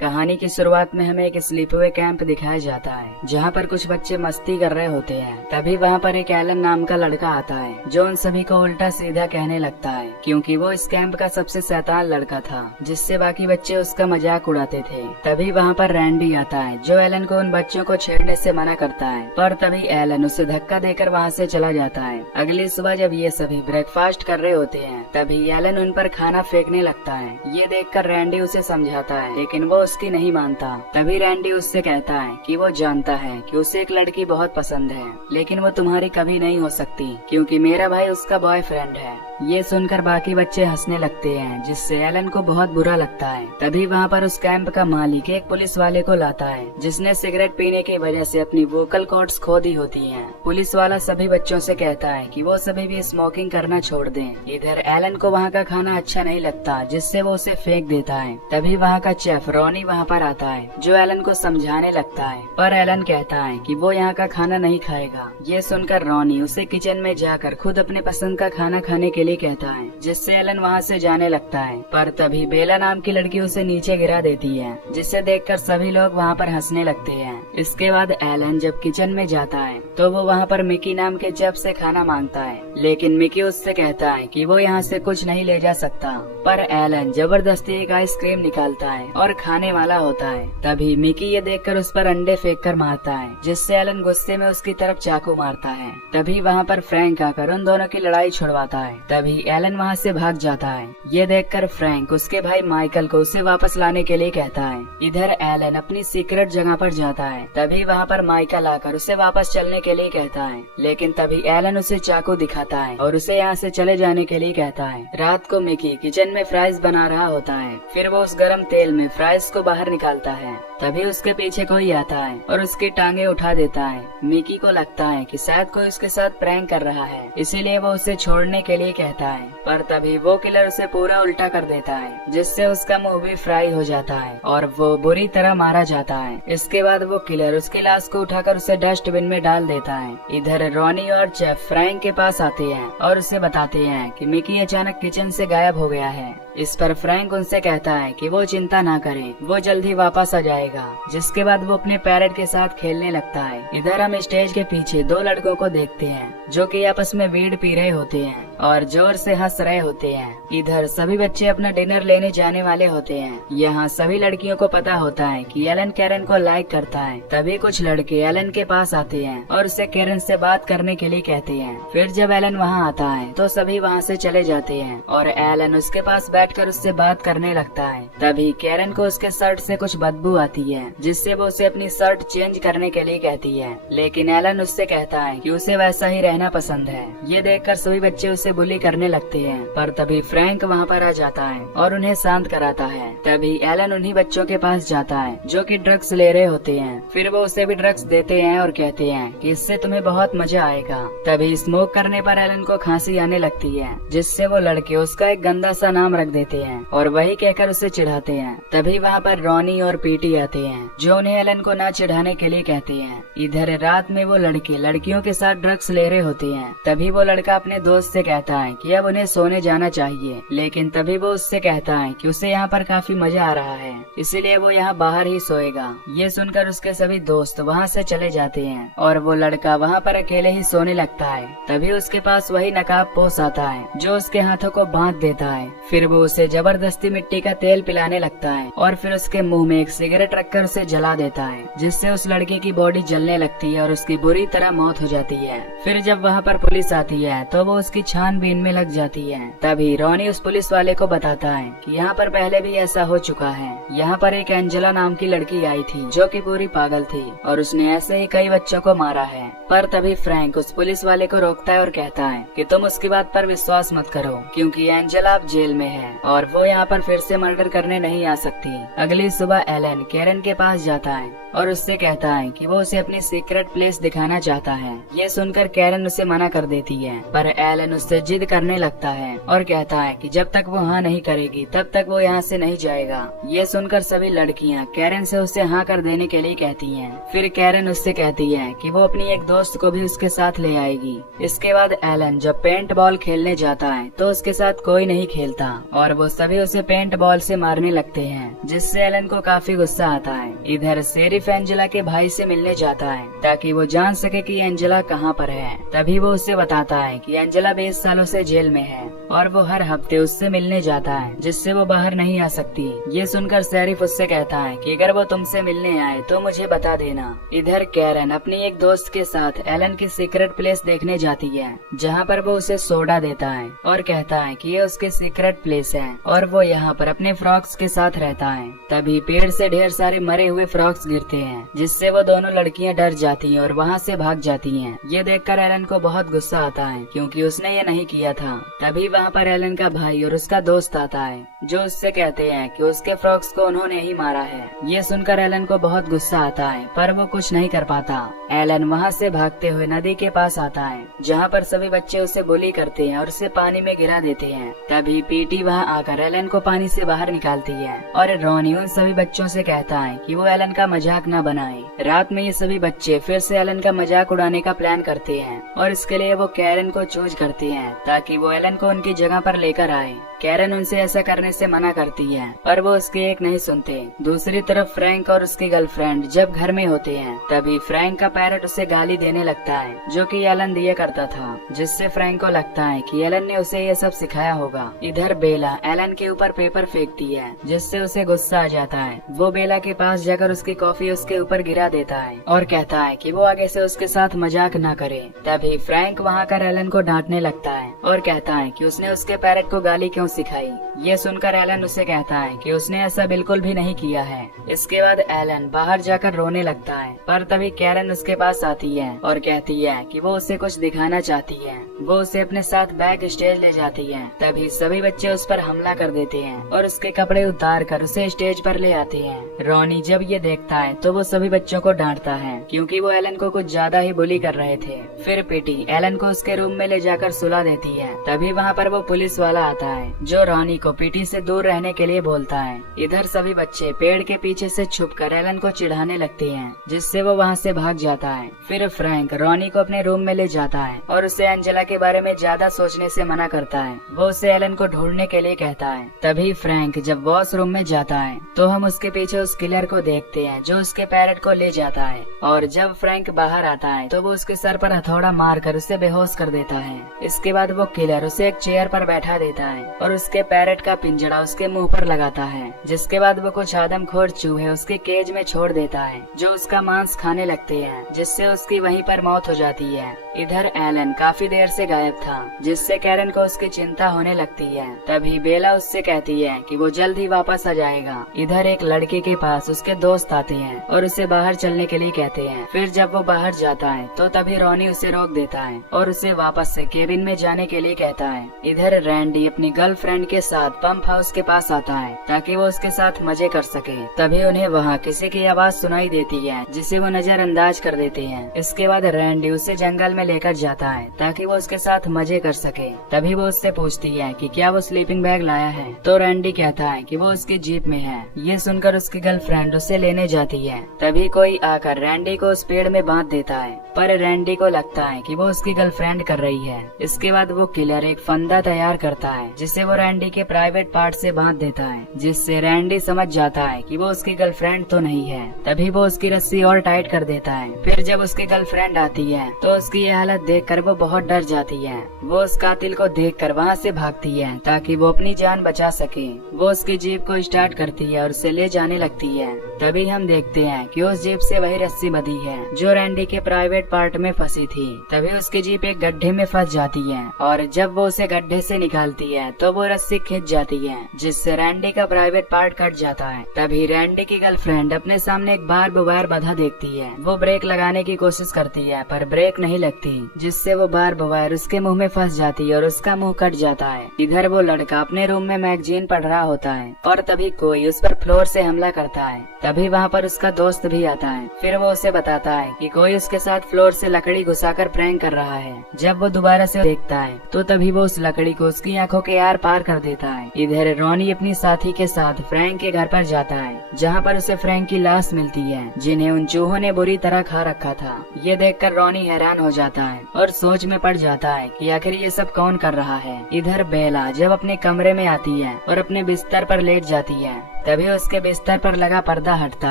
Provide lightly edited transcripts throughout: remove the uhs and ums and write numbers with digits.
कहानी की शुरुआत में हमें एक स्लीपवे कैंप दिखाया जाता है जहाँ पर कुछ बच्चे मस्ती कर रहे होते हैं। तभी वहाँ पर एक एलन नाम का लड़का आता है जो उन सभी को उल्टा सीधा कहने लगता है क्योंकि वो इस कैंप का सबसे शैतान लड़का था, जिससे बाकी बच्चे उसका मजाक उड़ाते थे। तभी वहाँ पर रैंडी आता है जो एलन को उन बच्चों को छेड़ने से मना करता है, पर तभी एलन उसे धक्का देकर वहाँ से चला जाता है। अगली सुबह जब ये सभी ब्रेकफास्ट कर रहे होते हैं तभी एलन उन पर खाना फेंकने लगता है। ये देखकर रैंडी उसे समझाता है लेकिन वो उसकी नहीं मानता। तभी रैंडी उससे कहता है कि वो जानता है कि उसे एक लड़की बहुत पसंद है, लेकिन वो तुम्हारी कभी नहीं हो सकती क्योंकि मेरा भाई उसका बॉयफ्रेंड है। ये सुनकर बाकी बच्चे हंसने लगते हैं जिससे एलन को बहुत बुरा लगता है। तभी वहाँ पर उस कैंप का मालिक एक पुलिस वाले को लाता है जिसने सिगरेट पीने की वजह से अपनी वोकल कॉर्ड्स खो दी होती हैं। पुलिस वाला सभी बच्चों से कहता है कि वो सभी भी स्मोकिंग करना छोड़ दें। इधर एलन को वहाँ का खाना अच्छा नहीं लगता जिससे वो उसे फेंक देता है। तभी वहाँ का शेफ रॉनी वहाँ पर आता है जो एलन को समझाने लगता है, पर एलन कहता है कि वो यहाँ का खाना नहीं खाएगा। ये सुनकर रॉनी उसे किचन में जाकर खुद अपने पसंद का खाना खाने के लिए कहता है, जिससे एलन वहाँ से जाने लगता है। पर तभी बेला नाम की लड़की उसे नीचे गिरा देती है, जिसे देखकर सभी लोग वहाँ पर हंसने लगते हैं। इसके बाद एलन जब किचन में जाता है तो वो वहाँ पर मिकी नाम के शेफ से खाना मांगता है, लेकिन मिकी उससे कहता है कि वो यहाँ से कुछ नहीं ले जा सकता। पर एलन जबरदस्ती एक आइसक्रीम निकालता है और खाने वाला होता है। तभी मिकी ये देखकर उस पर अंडे फेंककर मारता है, जिससे एलन गुस्से में उसकी तरफ चाकू मारता है। तभी वहाँ पर फ्रैंक आकर उन दोनों की लड़ाई छुड़वाता है। तभी एलन वहाँ से भाग जाता है। ये देखकर फ्रैंक उसके भाई माइकल को उसे वापस लाने के लिए कहता है। इधर एलन अपनी सीक्रेट जगह पर जाता है। तभी वहाँ पर माइकल आकर उसे वापस चलने के लिए कहता है, लेकिन तभी एलन उसे चाकू दिखाता है और उसे यहाँ से चले जाने के लिए कहता है। रात को मिकी किचन में फ्राइज बना रहा होता है, फिर वो उस गर्म तेल में फ्राइज को बाहर निकालता है। तभी उसके पीछे कोई आता है और उसकी टांगे उठा देता है। मिकी को लगता है कि शायद कोई उसके साथ प्रैंक कर रहा है, इसीलिए वो उसे छोड़ने के लिए कहता है। पर तभी वो किलर उसे पूरा उल्टा कर देता है, जिससे उसका मुंह भी फ्राई हो जाता है और वो बुरी तरह मारा जाता है। इसके बाद वो किलर उसकी लाश को उठाकर उसे डस्टबिन में डाल देता है। इधर रॉनी और जेफ फ्रैंक के पास आते हैं और उसे बताते हैं कि मिकी अचानक किचन से गायब हो गया है। इस पर फ्रैंक उनसे कहता है कि वो चिंता ना करें, वो जल्द ही वापस आ जाएगा। जिसके बाद वो अपने पैरट के साथ खेलने लगता है। इधर हम स्टेज के पीछे दो लड़कों को देखते हैं जो कि आपस में वीड पी रहे होते हैं और जोर से हंस रहे होते हैं। इधर सभी बच्चे अपना डिनर लेने जाने वाले होते हैं। यहाँ सभी लड़कियों को पता होता है कि एलन कैरन को लाइक करता है। तभी कुछ लड़के एलन के पास आते हैं और उसे कैरन से बात करने के लिए कहते हैं। फिर जब एलन वहाँ आता है तो सभी वहाँ से चले जाते हैं और एलन उसके पास बैठकर उससे बात करने लगता है। तभी कैरन को उसके शर्ट से कुछ बदबू आती है, जिससे वो उसे अपनी शर्ट चेंज करने के लिए कहती है, लेकिन एलन उससे कहता है कि उसे वैसा ही रहना पसंद है। ये देखकर सभी बच्चे उसे बुली करने लगते हैं, पर तभी फ्रैंक वहाँ पर आ जाता है और उन्हें शांत कराता है। तभी एलन उन्हीं बच्चों के पास जाता है जो कि ड्रग्स ले रहे होते हैं। फिर वो उसे भी ड्रग्स देते हैं और कहते हैं कि इससे तुम्हें बहुत मजा आएगा। तभी स्मोक करने पर एलन को खांसी आने लगती है, जिससे वो लड़के उसका एक गंदा सा नाम रख देते हैं और वही कहकर उसे चिढ़ाते हैं। तभी वहाँ पर रॉनी और पीटी आते हैं जो उन्हें एलन को ना चिढ़ाने के लिए कहते हैं। इधर रात में वो लड़के लड़कियों के साथ ड्रग्स ले रहे होते हैं। तभी वो लड़का अपने दोस्त से कहता है कि अब उन्हें सोने जाना चाहिए, लेकिन तभी वो उससे कहता है कि उसे यहाँ पर काफी मजा आ रहा है, इसीलिए वो यहाँ बाहर ही सोएगा। ये सुनकर उसके सभी दोस्त वहाँ से चले जाते हैं और वो लड़का वहाँ पर अकेले ही सोने लगता है। तभी उसके पास वही नकाबपोश आता है जो उसके हाथों को बांध देता है। फिर वो उसे जबरदस्ती मिट्टी का तेल पिलाने लगता है और फिर उसके मुंह में एक सिगरेट रखकर उसे जला देता है, जिससे उस लड़के की बॉडी जलने लगती है और उसकी बुरी तरह मौत हो जाती है। फिर जब वहाँ पर पुलिस आती है तो वो उसकी छानबीन में लग जाती है। तभी रॉनी उस पुलिस वाले को बताता है कि यहाँ पर पहले भी ऐसा हो चुका है। यहाँ पर एक एंजेला नाम की लड़की आई थी जो कि पूरी पागल थी और उसने ऐसे ही कई बच्चों को मारा है। पर तभी फ्रैंक उस पुलिस वाले को रोकता है और कहता है कि तुम उसकी बात पर विश्वास मत करो क्योंकि एंजेला अब जेल में है और वो यहाँ पर फिर से मर्डर करने नहीं आ सकती। अगली सुबह एलन कैरन के पास जाता है और उससे कहता है कि वो उसे अपनी सीक्रेट प्लेस दिखाना चाहता है। ये सुनकर कैरन उसे मना कर देती है, पर एलन उससे जिद करने लगता है और कहता है कि जब तक वो हाँ नहीं करेगी तब तक वो यहाँ से नहीं जाएगा। ये सुनकर सभी लड़कियाँ कैरन से उसे हाँ कर देने के लिए कहती हैं। फिर कैरन उससे कहती है कि वो अपनी एक दोस्त को भी उसके साथ ले आएगी। इसके बाद एलन जब पेंट बॉल खेलने जाता है तो उसके साथ कोई नहीं खेलता और वो सभी उसे पेंट बॉल से मारने लगते हैं, जिससे एलन को काफी गुस्सा आता है। इधर शेरिफ एंजेला के भाई से मिलने जाता है ताकि वो जान सके कि एंजेला कहाँ पर है। तभी वो उससे बताता है कि एंजेला 20 सालों से जेल में है और वो हर हफ्ते उससे मिलने जाता है, जिससे वो बाहर नहीं आ सकती। ये सुनकर शेरिफ उससे कहता है कि अगर वो तुमसे मिलने आए तो मुझे बता देना। इधर कैरन अपनी एक दोस्त के साथ एलन की सीक्रेट प्लेस देखने जाती है, जहाँ पर वो उसे सोडा देता है और कहता है कि ये उसकी सीक्रेट प्लेस है और वो यहाँ पर अपने फ्रॉक्स के साथ रहता है। तभी पेड़ से ढेर सारे मरे हुए फ्रॉक्स गिरते हैं, जिससे वो दोनों लड़कियां डर जाती हैं और वहाँ से भाग जाती हैं। ये देखकर एलन को बहुत गुस्सा आता है क्योंकि उसने ये नहीं किया था। तभी वहाँ पर एलन का भाई और उसका दोस्त आता है, जो उससे कहते हैं कि उसके फ्रॉक्स को उन्होंने ही मारा है। ये सुनकर एलन को बहुत गुस्सा आता है, पर वो कुछ नहीं कर पाता। एलन वहाँ से भागते हुए नदी के पास आता है, जहाँ पर सभी बच्चे उसे बुली करते हैं और उसे पानी में गिरा देते हैं। तभी पीटी वहाँ आकर एलन को पानी से बाहर निकालती है और रॉनी उन सभी बच्चों से कहता है कि वो एलन का मजाक न बनाए। रात में ये सभी बच्चे फिर से एलन का मजाक उड़ाने का प्लान करते हैं और इसके लिए वो कैरन को चूज करते हैं ताकि वो एलन को उनकी जगह पर लेकर आए। कैरन उनसे ऐसा करने से मना करती है, पर वो उसकी एक नहीं सुनते। दूसरी तरफ फ्रैंक और उसकी गर्लफ्रेंड जब घर में होते हैं, तभी फ्रैंक का पैरट उसे गाली देने लगता है, जो कि एलन दिया करता था, जिससे फ्रैंक को लगता है कि एलन ने उसे ये सब सिखाया होगा। इधर बेला एलन के ऊपर पेपर फेंकती है, जिससे उसे गुस्सा आ जाता है। वो बेला के पास जाकर उसकी कॉफी उसके ऊपर गिरा देता है और कहता है कि वो आगे से उसके साथ मजाक न करे। तभी फ्रैंक वहाँ कर एलन को डांटने लगता है और कहता है कि उसने उसके पैरट को गाली क्यों सिखाई। ये सुनकर एलन उसे कहता है कि उसने ऐसा बिल्कुल भी नहीं किया है। इसके बाद एलन बाहर जाकर रोने लगता है, पर तभी कैरन उसके पास आती है और कहती है कि वो उसे कुछ दिखाना चाहती है। वो उसे अपने साथ बैक स्टेज ले जाती है। तभी सभी बच्चे उस पर हमला कर देते हैं और उसके कपड़े उतार कर उसे स्टेज पर ले आते हैं। रॉनी जब ये देखता है तो वो सभी बच्चों को डांटता है, क्योंकि वो एलन को कुछ ज्यादा ही बुली कर रहे थे। फिर पीटी एलन को उसके रूम में ले जाकर सुला देती है। तभी वहाँ पर वो पुलिस वाला आता है, जो रॉनी को पीटी से दूर रहने के लिए बोलता है। इधर सभी बच्चे पेड़ के पीछे से छुपकर एलन को चिढ़ाने लगते हैं, जिससे वो वहाँ से भाग जाता है। फिर फ्रैंक रॉनी को अपने रूम में ले जाता है और उसे एंजेला के बारे में ज्यादा सोचने से मना करता है। वो उसे एलन को ढूंढने के लिए कहता है। तभी फ्रैंक जब वॉशरूम में जाता है तो हम उसके पीछे उस किलर को देखते हैं, जो उसके पैरट को ले जाता है। और जब फ्रैंक बाहर आता है तो वो उसके सर पर हथौड़ा मारकर उसे बेहोश कर देता है। इसके बाद वो किलर उसे एक चेयर पर बैठा देता है और उसके पैरट का पिंजड़ा उसके मुंह पर लगाता है। जिसके बाद वो कुछ आदमखोर चूहे उसके केज में छोड़ देता है, जो उसका मांस खाने लगते हैं, जिससे उसकी वहीं पर मौत हो जाती है। इधर एलन काफी देर से गायब था, जिससे कैरन को उसकी चिंता होने लगती है। तभी बेला उससे कहती है कि वो जल्द ही वापस आ जाएगा। इधर एक लड़के के पास उसके दोस्त आते हैं और उसे बाहर चलने के लिए कहते हैं। फिर जब वो बाहर जाता है तो तभी रॉनी उसे रोक देता है और उसे वापस से केबिन में जाने के लिए कहता है। इधर रैंडी अपनी गर्लफ्रेंड के साथ पंप हाउस के पास आता है ताकि वो उसके साथ मजे कर सके। तभी उन्हें वहाँ किसी की आवाज सुनाई देती है, जिसे वो नजरअंदाज कर देते हैं। इसके बाद रैंडी उसे जंगल में लेकर जाता है ताकि वो उसके साथ मजे कर सके। तभी वो उससे पूछती है कि क्या वो स्लीपिंग बैग लाया है, तो रैंडी कहता है कि वो उसकी जीप में है। ये सुनकर उसकी गर्लफ्रेंड उसे लेने जाती है। तभी कोई आकर रैंडी को उस पेड़ में बांध देता है, पर रैंडी को लगता है कि वो उसकी गर्लफ्रेंड कर रही है। इसके बाद वो किलर एक फंदा तैयार करता है, जिसे वो रैंडी के प्राइवेट पार्ट से बांध देता है, जिससे रैंडी समझ जाता है कि वो उसकी गर्लफ्रेंड तो नहीं है। तभी वो उसकी रस्सी और टाइट कर देता है। फिर जब उसकी गर्लफ्रेंड आती है तो उसकी हालत देखकर वो बहुत डर जाती है। वो उस कातिल को देखकर वहाँ से भागती है ताकि वो अपनी जान बचा सके। वो उसकी जीप को स्टार्ट करती है और उसे ले जाने लगती है। तभी हम देखते हैं कि उस जीप से वही रस्सी बंधी है जो रैंडी के प्राइवेट पार्ट में फंसी थी। तभी उसकी जीप एक गड्ढे में फंस जाती है और जब वो उसे गड्ढे से निकालती है तो वो रस्सी खिंच जाती है, जिससे रैंडी का प्राइवेट पार्ट कट जाता है। तभी रैंडी की गर्लफ्रेंड अपने सामने एक बार्ब वायर बंधा देखती है। वो ब्रेक लगाने की कोशिश करती है, पर ब्रेक नहीं लगती। थी, जिससे वो बार बार उसके मुंह में फंस जाती और उसका मुंह कट जाता है। इधर वो लड़का अपने रूम में मैगजीन पढ़ रहा होता है और तभी कोई उस पर फ्लोर से हमला करता है। तभी वहाँ पर उसका दोस्त भी आता है। फिर वो उसे बताता है कि कोई उसके साथ फ्लोर से लकड़ी घुसाकर प्रैंक कर रहा है। जब वो दोबारा से देखता है तो तभी वो उस लकड़ी को उसकी आंखों के आर पार कर देता है। इधर रॉनी अपनी साथी के साथ फ्रैंक के घर पर जाता है, जहाँ पर उसे फ्रैंक की लाश मिलती है, जिन्हें उन चूहों ने बुरी तरह खा रखा था। ये देखकर रॉनी हैरान हो जाता है और सोच में पड़ जाता है कि आखिर ये सब कौन कर रहा है। इधर बेला जब अपने कमरे में आती है और अपने बिस्तर पर लेट जाती है, तभी उसके बिस्तर पर लगा पर्दा हटता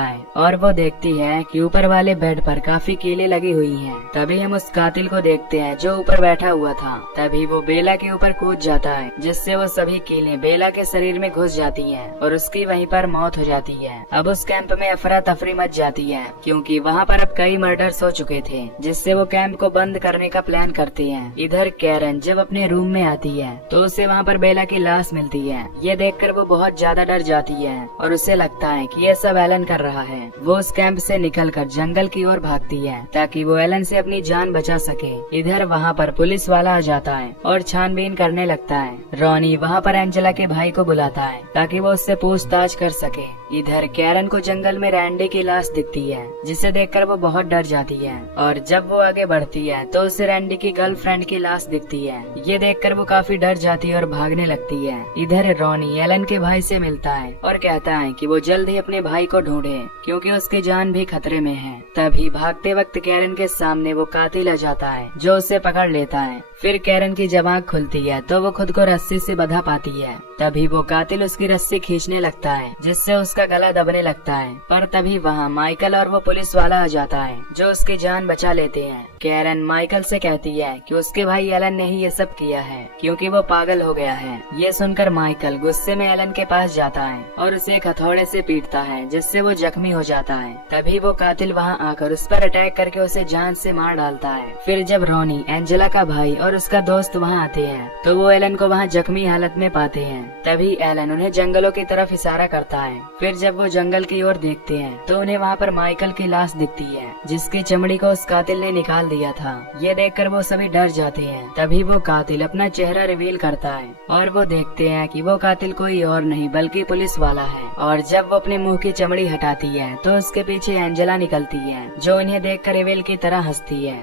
है और वो देखती है कि ऊपर वाले बेड पर काफी कीलें लगी हुई हैं। तभी हम उस कातिल को देखते हैं जो ऊपर बैठा हुआ था। तभी वो बेला के ऊपर कूद जाता है, जिससे वो सभी कीलें बेला के शरीर में घुस जाती हैं और उसकी वहीं पर मौत हो जाती है। अब उस कैंप में अफरा तफरी मच जाती है, क्योंकि वहाँ पर अब कई मर्डर्स हो चुके थे, जिससे वो कैंप को बंद करने का प्लान करते हैं। इधर कैरन जब अपने रूम में आती है तो उसे वहाँ पर बेला की लाश मिलती है। ये देखकर वो बहुत ज्यादा डर जाती है और उसे लगता है कि ये सब एलन कर रहा है। वो उस कैंप से निकलकर जंगल की ओर भागती है ताकि वो एलन से अपनी जान बचा सके। इधर वहाँ पर पुलिस वाला आ जाता है और छानबीन करने लगता है। रॉनी वहाँ पर एंजेला के भाई को बुलाता है ताकि वो उससे पूछताछ कर सके। इधर कैरन को जंगल में रैंडी की लाश दिखती है, जिसे देखकर वो बहुत डर जाती है और जब वो आगे बढ़ती है तो उसे रैंडी की गर्लफ्रेंड की लाश दिखती है। ये देखकर वो काफी डर जाती है और भागने लगती है। इधर रॉनी एलन के भाई से मिलता है और कहता है कि वो जल्द ही अपने भाई को ढूंढे, क्योंकि उसकी जान भी खतरे में है। तभी भागते वक्त कैरन के सामने वो कातिल आ जाता है, जो उसे पकड़ लेता है। फिर कैरन की जब आँख खुलती है तो वो खुद को रस्सी से बंधा पाती है। तभी वो कातिल उसकी रस्सी खींचने लगता है, जिससे उसका गला दबने लगता है। पर तभी वहाँ माइकल और वो पुलिस वाला आ जाता है, जो उसकी जान बचा लेते हैं। कैरन माइकल से कहती है कि उसके भाई एलन ने ही ये सब किया है, क्योंकि वो पागल हो गया है। ये सुनकर माइकल गुस्से में एलन के पास जाता है और उसे एक हथौड़े से पीटता है, जिससे वो जख्मी हो जाता है। तभी वो कातिल वहाँ आकर उस पर अटैक करके उसे जान से मार डालता है। फिर जब रॉनी, एंजेला का भाई और उसका दोस्त वहाँ आते हैं तो वो एलन को वहाँ जख्मी हालत में पाते हैं। तभी एलन उन्हें जंगलों की तरफ इशारा करता है। फिर जब वो जंगल की ओर देखते हैं तो उन्हें वहाँ पर माइकल की लाश दिखती है, जिसकी चमड़ी को उस कातिल ने निकाल दिया था। ये देखकर वो सभी डर जाते हैं। तभी वो कातिल अपना चेहरा रिवील करता है और वो देखते हैं कि वो कातिल कोई और नहीं बल्कि पुलिस वाला है। और जब वो अपने मुंह की चमड़ी हटाती है तो उसके पीछे एंजेला निकलती है, जो इन्हें देखकर एवेल की तरह हंसती है।